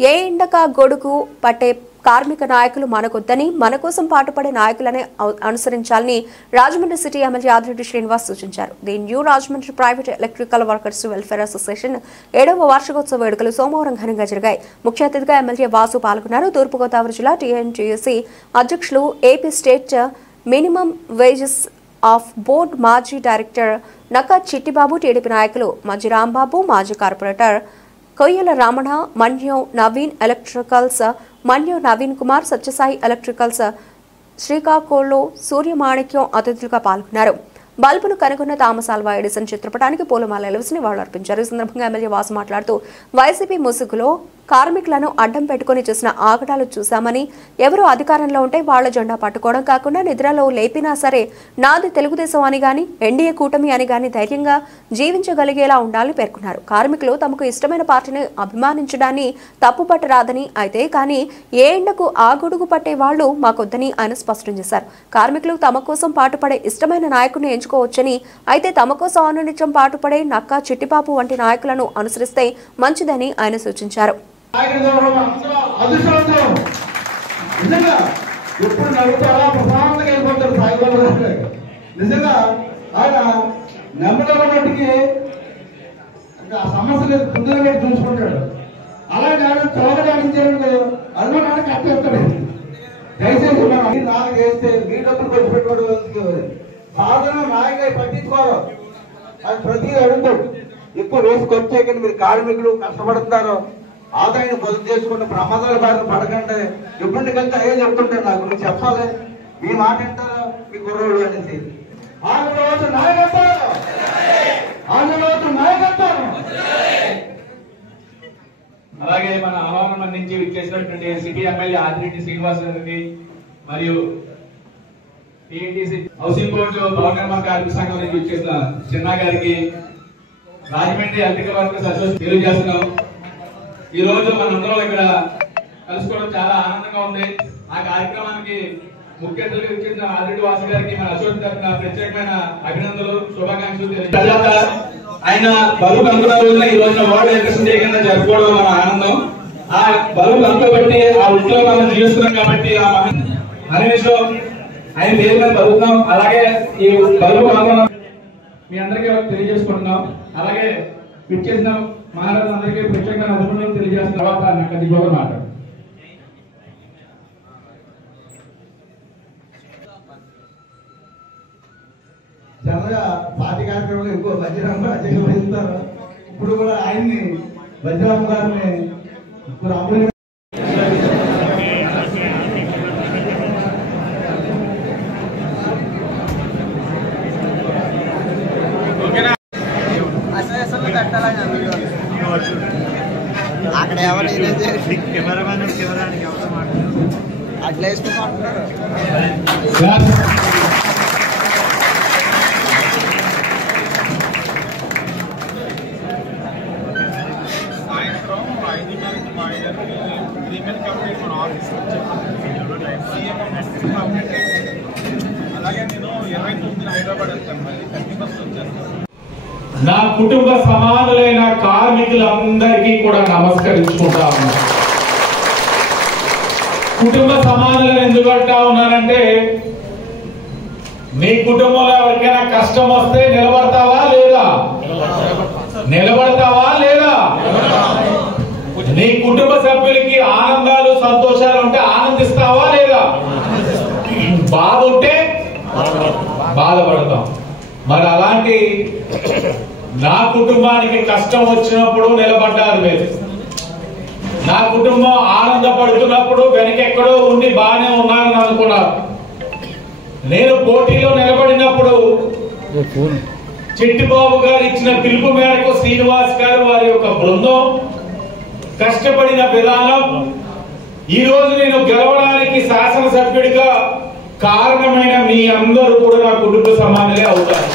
ఏ ఎండక గొడుగు పట్టే కార్మిక నాయకులు మనకొద్దని మన కోసం పాటుపడే నాయకులనే అనుసరించాలని రాజమండ్రి సిటీ ఎమ్మెల్యే ఆదిరెడ్డి శ్రీనివాస్ సూచించారు. The new Rajahmundry private electrical workers welfare association 7వ వార్షికోత్సవ వేడుకలు సోమవారం ఘనంగా జరిగాయి. ముఖ్య అతిథిగా ఎమ్మెల్యే వాసు పాల్గొన్నారు. తూర్పుగోదావరి జిల్లా టీఎన్టీయూసీ అధ్యక్షులు, AP state minimum wages of board మాజీ డైరెక్టర్ నక్కా చిట్టిబాబు, టీడీపీ నాయకులు మజ్జి రాంబాబు, మాజీ కార్పొరేటర్ కొయ్యల రమణ, మన్యం నవీన్ ఎలక్ట్రికల్స్ మన్యం నవీన్ కుమార్, సత్యసాయి ఎలక్ట్రికల్స్ శ్రీకాకుళం సూర్యమాణిక్యం అతిథులుగా పాల్గొన్నారు. బల్బును కనుగొన్న థామస్ ఆల్వా ఎడిసన్ చిత్రపటానికి పూలమాలలు వేసి నివాళులర్పించారు. ఈ సందర్భంగా ఎమ్మెల్యే వాసు మాట్లాడుతూ వైసీపీ ముసుగులో కార్మికులను అడ్డం పెట్టుకుని చేసిన ఆగడాలు చూశామని, ఎవరు అధికారంలో ఉంటే వాళ్ల జెండా పట్టుకోవడం కాకుండా నిద్రలో లేపినా సరే నాది తెలుగుదేశం అని గాని ఎన్డీఏ కూటమి అని గాని ధైర్యంగా జీవించగలిగేలా ఉండాలని పేర్కొన్నారు. కార్మికులు తమకు ఇష్టమైన పార్టీని అభిమానించడాన్ని తప్పుపట్టరాదని, అయితే కానీ ఏ ఎండకు ఆ గొడుగు పట్టే వాళ్లు మాకొద్దని ఆయన స్పష్టం చేశారు. కార్మికులు తమ కోసం పాటుపడే ఇష్టమైన నాయకుడిని ఎంచుకోవచ్చని, అయితే తమ కోసం అనునిత్యం పాటుపడే నక్కా చిట్టిబాబు వంటి నాయకులను అనుసరిస్తే మంచిదని ఆయన సూచించారు. నిజంగా ఆయన నెమ్మదిగా మట్టికి సమస్యలు ముందుగా పెట్టి చూసుకుంటాడు. అలాగే ఆయన చోదగాడించాడు, అనుమానాన్ని కట్టేస్తాడు. దయచేసి మనం నాకు చేస్తే మీ డబ్బులు ఖర్చు పెట్టుకోవడం సాధన నాయకులు పట్టించుకోరు. అది ప్రతి అడుగు ఎక్కువ రేసు ఖర్చు చేయకుండా మీరు కార్మికులు కష్టపడుతున్నారు, ఆదాయాన్ని పొదుపు చేసుకున్న ప్రమాదాల బారిన పడకండి. ఎప్పుడు కలిసి అయ్యే చెప్తుంటారు, నాకు మీరు చెప్పాలి, మీ మాట వింటారా మీ కుర్రోడు అనేసి. ఆంధ్రప్రదేశ్ నాయకత్వం, ఆంధ్రప్రదేశ్ నాయకత్వం. అలాగే మన ఆహ్వానం అందించి విచ్చేసినటువంటి సిటీ ఎమ్మెల్యే ఆదిరెడ్డి శ్రీనివాస్ గారికి మరియు టీఎన్టీసీ హౌసింగ్ బోర్డు భవన నిర్మాణ కార్మిక సంఘం నుంచి విచ్చేసిన చిన్న గారికి, రాజమండ్రి ఎలక్ట్రికల్ వర్కర్స్ అసోసియేషన్ తెలియజేస్తున్నాం. ఈ రోజు మనందరం ఇక్కడ కలుసుకోవడం చాలా ఆనందంగా ఉంది. ఆ కార్యక్రమానికి ముఖ్య అతిథులుగా విచ్చేసిన ఆదిరెడ్డి వాసు గారికి మన అసోసియేషన్ తరఫున ప్రత్యేకమైన అభినందనలు, శుభాకాంక్షలు తెలియజేస్తారు. ఆయన బరువు అనుకున్న రోజున ఈ రోజున వరల్డ్ ఎలక్ట్రిసిటీ డే కింద జరుపుకోవడం మన ఆనందం. ఆ బరువు అనుకోబట్టి ఆ వృత్తిలో మనం జీవిస్తున్నాం కాబట్టి ఆ అనిమిషం ఆయన పేరు మీద బతుకుతున్నాం. అలాగే ఈ బరువు అనుకున్నాం మీ అందరికీ తెలియజేసుకుంటున్నాం. అలాగే విచ్చేసిన మహారాజు అందరికీ ప్రత్యేకంగా అభినందనలు తెలియజేసిన తర్వాత నాకు దిగువ మాట. సరదాగా పార్టీ కార్యక్రమంలో ఎక్కువ వజ్రామ అధ్యక్షులు వహిస్తారు. ఇప్పుడు కూడా ఆయన్ని వజ్రామ గారిని ఇప్పుడు అమలు అక్కడ ఎవరు కెమెరామెన్ కెమెరానికి ఎవరు అట్లా వేసుకుంటున్నారు. సాయంత్రం 5 గంటలకు మా ఇద్దరికి ఈమెయిల్ కంప్లీట్ మన ఆఫీస్ అలాగే నేను 29 హైదరాబాద్ వెళ్తాను, మళ్ళీ 31 వచ్చేస్తాను. నా కుటుంబ సమానులైన కార్మికులందరికీ కూడా నమస్కరించుకుంటా ఉన్నా. కుటుంబ సమానులను ఎందుకు అంటా ఉన్నానంటే, మీ కుటుంబంలో ఎవరికైనా కష్టం వస్తే నిలబడతావా లేదా? నిలబడతావా లేదా? నీ కుటుంబ సభ్యులకి ఆనందాలు సంతోషాలు ఉంటే ఆనందిస్తావా లేదా? బాధ ఉంటే బాధపడతాం. మరి అలాంటి నా కుటుంబానికి కష్టం వచ్చినప్పుడు నిలబడ్డారు మీరు. నా కుటుంబం ఆనందపడుతున్నప్పుడు వెనకెక్కడో ఉండి బాగానే ఉన్నారని అనుకున్నారు. నేను పోటీలో నిలబడినప్పుడు చిట్టిబాబు గారు ఇచ్చిన పిలుపు మేరకు శ్రీనివాస్ గారు వారి యొక్క బృందం కష్టపడిన విధానం, ఈ రోజు నేను గెలవడానికి శాసనసభ్యుడిగా కారణమైన మీ అందరూ కూడా నా కుటుంబ సమానులే అవుతారు.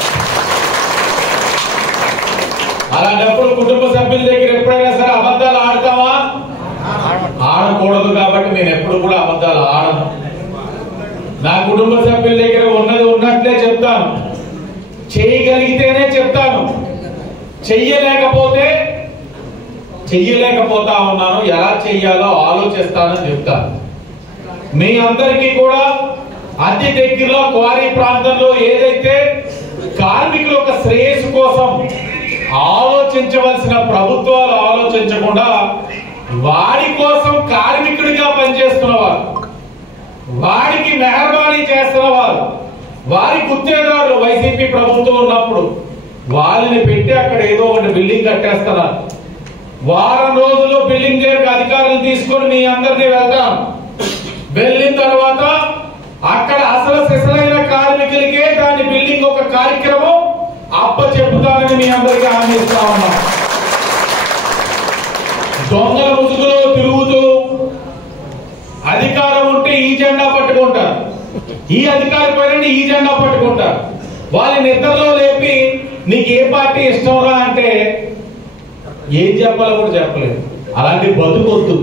అలాంటప్పుడు కుటుంబ సభ్యుల దగ్గర ఎప్పుడైనా సరే అబద్ధాలు ఆడతావా? ఆడకూడదు. కాబట్టి నేను ఎప్పుడు కూడా అబద్ధాలు ఆడను. నా కుటుంబ సభ్యుల దగ్గర ఉన్నది ఉన్నట్లే చెప్తాను, చేయగలిగితేనే చెప్తాను. చెయ్యలేకపోతే చెయ్యలేకపోతా ఉన్నాను, ఎలా చెయ్యాలో ఆలోచిస్తానని చెప్తాను. మీ అందరికీ కూడా అతి దగ్గరలో క్వారీ ప్రాంతంలో ఏదైతే కార్మికుల యొక్క శ్రేయస్సు కోసం ఆలోచించవలసిన ప్రభుత్వాలు ఆలోచించకుండా వాడి కోసం కార్మికుడిగా పనిచేస్తున్నవారు, వాడికి మెహర్బానీ చేస్తున్నవారు, వారి గుత్తేదారులు వైసీపీ ప్రభుత్వం ఉన్నప్పుడు వాళ్ళని పెట్టి అక్కడ ఏదో ఒకటి బిల్డింగ్ కట్టేస్తున్నారు. వారం రోజుల్లో బిల్డింగ్ దగ్గరకు అధికారులు తీసుకొని మీ అందరినీ వెళ్తాం. వెళ్ళిన తర్వాత అక్కడ అసలు సిసలైన కార్మికులకే దాని బిల్డింగ్ ఒక కార్యక్రమం చెప్పుతానని మీ అందరికీ హామీ ఇస్తా ఉన్నా. దొంగల ముసుగులో తిరుగుతూ అధికారం ఉంటే ఈ జెండా పట్టుకుంటారు, ఈ అధికారి పైన ఈ జెండా పట్టుకుంటారు. వాళ్ళ నిద్రలో లేపి నీకు ఏ పార్టీ ఇష్టంరా అంటే ఏం చెప్పాలో కూడా చెప్పలేదు. అలాంటి బతుకొద్దు.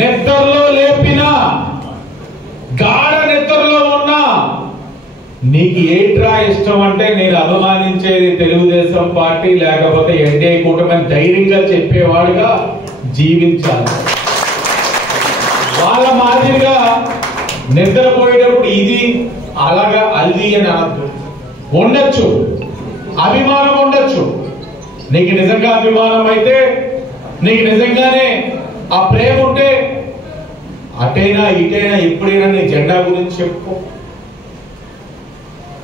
నిద్రలో లేపినా గాఢ నిద్రలో ఉన్నా నీకు ఏంట్రా ఇష్టం అంటే నేను అభిమానించేది తెలుగుదేశం పార్టీ లేకపోతే ఎన్డీఏ కూటమి ధైర్యంగా చెప్పేవాడుగా జీవించాలి. వాళ్ళ మాదిరిగా నిద్రపోయేటప్పుడు ఇది అలాగా అది అని అనద్దు. ఉండొచ్చు, అభిమానం ఉండొచ్చు. నీకు నిజంగా అభిమానం అయితే, నీకు నిజంగానే ఆ ప్రేమ ఉంటే అటైనా ఇటైనా ఎప్పుడైనా నీ జెండా గురించి చెప్పుకో.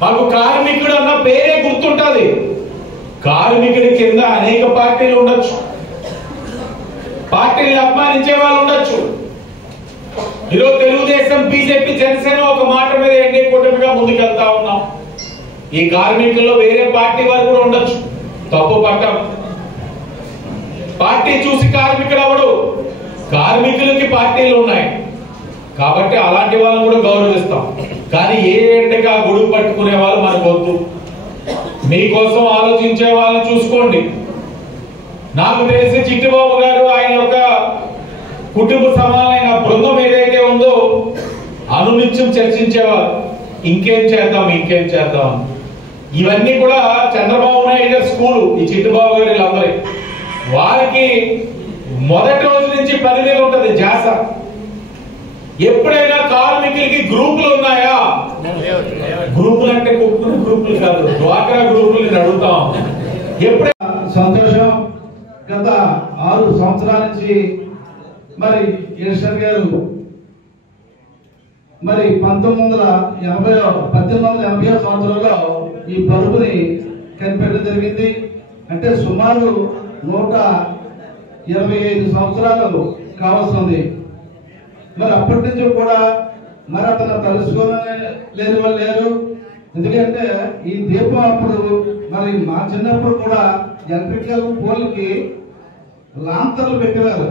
మాకు కార్మికుడు అన్న పేరే గుర్తుంటది. కార్మికుడి కింద అనేక పార్టీలు ఉండొచ్చు, పార్టీలు అభిమానించే వాళ్ళు ఉండొచ్చు. ఈరోజు తెలుగుదేశం, బీజేపీ, జనసేన ఒక మాట మీద ఎన్డీఏ కూటమిగా ముందుకెళ్తా ఉన్నాం. ఈ కార్మికుల్లో వేరే పార్టీ వారు కూడా ఉండొచ్చు, తప్పు పట్టం. పార్టీ చూసి కార్మికుడు అవడు, కార్మికులకి పార్టీలు ఉన్నాయి కాబట్టి అలాంటి వాళ్ళని కూడా గౌరవిస్తాం. కానీ ఏ ఎండగా గొడుగు పట్టుకునే వాళ్ళు మనకు వద్దు. మీకోసం ఆలోచించే వాళ్ళని చూసుకోండి. నాకు తెలిసి చిట్టిబాబు గారు ఆయన యొక్క కుటుంబ సమానమైన బృందం ఏదైతే ఉందో అనునిత్యం చర్చించేవారు, ఇంకేం చేద్దాం ఇంకేం చేద్దాం. ఇవన్నీ కూడా చంద్రబాబు నాయుడు గారి స్కూలు, ఈ చిట్టిబాబు గారు వీళ్ళందరూ. వారికి మొదటి రోజు నుంచి పని మీద ఉంటది జాస. ఎప్పుడైనా కార్మికులకి గ్రూపులు ఉన్నాయా? గ్రూపులు అంటే కుక్కుని గ్రూపులు కాదు, డ్వాక్రా గ్రూపులు అడుగుతాం. ఎప్పుడైనా సంతోషం. గత 6 సంవత్సరాల నుంచి మరి ఈశ్వర్ గారు మరి 1880 సంవత్సరంలో ఈ బల్బుని కనిపెట్టడం జరిగింది. అంటే సుమారు 125 సంవత్సరాలు కావస్తుంది. మరి అప్పటి నుంచి కూడా మరి అతను తెలుసుకోవాలని లేని వాళ్ళు లేరు. ఎందుకంటే ఈ దీపం అప్పుడు మరి మా చిన్నప్పుడు కూడా ఎలక్ట్రికల్ పోల్కి లాంతర్లు పెట్టేవారు.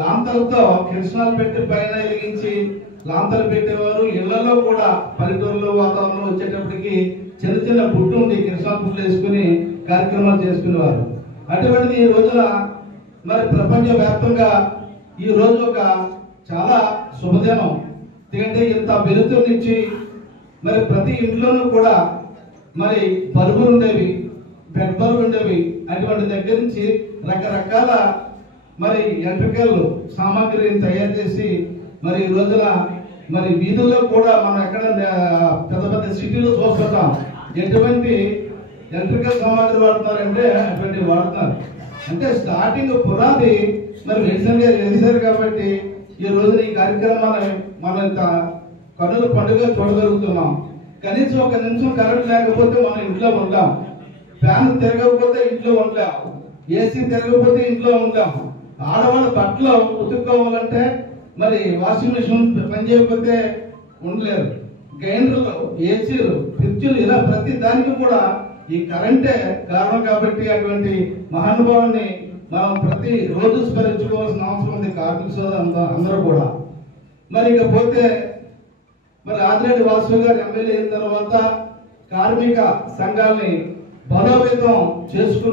లాంతర్లతో కిరసనాలు పెట్టి పైన వెలిగించి లాంతర్లు పెట్టేవారు. ఇళ్లలో కూడా పల్లెటూరులో వాతావరణం వచ్చేటప్పటికి చిన్న చిన్న బుట్టు ఉండి కిరసనాల బుట్లు వేసుకుని కార్యక్రమాలు చేసుకునేవారు. అటువంటిది ఈ రోజున మరి ప్రపంచ వ్యాప్తంగా ఈ రోజు ఒక చాలా శుభదినం. ఎందుకంటే ఇంత వెలుతురునిచ్చి మరి ప్రతి ఇంట్లోనూ కూడా మరి బల్బులు ఉండేవి, బెడ్ బల్బులు ఉండేవి. అటువంటి దగ్గర నుంచి రకరకాల మరి ఎలక్ట్రికల్ సామాగ్రిని తయారు చేసి మరి ఈ రోజున మరి వీధుల్లో కూడా మనం ఎక్కడ పెద్ద పెద్ద సిటీలో చూస్తుంటాం. ఎటువంటి ఎలక్ట్రికల్ సామాగ్రి వాడుతున్నారంటే అటువంటి వాడుతున్నారు. అంటే స్టార్టింగ్ పునాది మరి వెలిసంగా చేశారు కాబట్టి ఈ రోజున ఈ కార్యక్రమాన్ని మనం కన్నుల పండుగ చూడగలుగుతున్నాం. కనీసం ఒక నిమిషం కరెంట్ లేకపోతే మనం ఇంట్లో ఉంటాం, ఫ్యాన్ తిరగకపోతే ఇంట్లో ఉంటాం, ఏసీ తిరగకపోతే ఇంట్లో ఉంటాం. ఆడవాళ్ళ బట్టలు ఉతుక్కోవాలంటే మరి వాషింగ్ మిషన్ పనిచేయకపోతే ఉండలేరు. గ్రైండర్లు, ఏసీలు, ఫ్రిడ్జ్లు ఇలా ప్రతి దానికి కూడా ఈ కరెంటే కారణం. కాబట్టి అటువంటి మహానుభావాన్ని మనం ప్రతి రోజు స్మరించుకోవాల్సిన అవసరం ఉంది కార్మిక సోదరులు అందరూ కూడా. మరి ఇకపోతే మరి ఆదిరెడ్డి వాసు గారు ఎమ్మెల్యే అయిన తర్వాత కార్మిక సంఘాలని బలోపేతం చేసుకుంటూ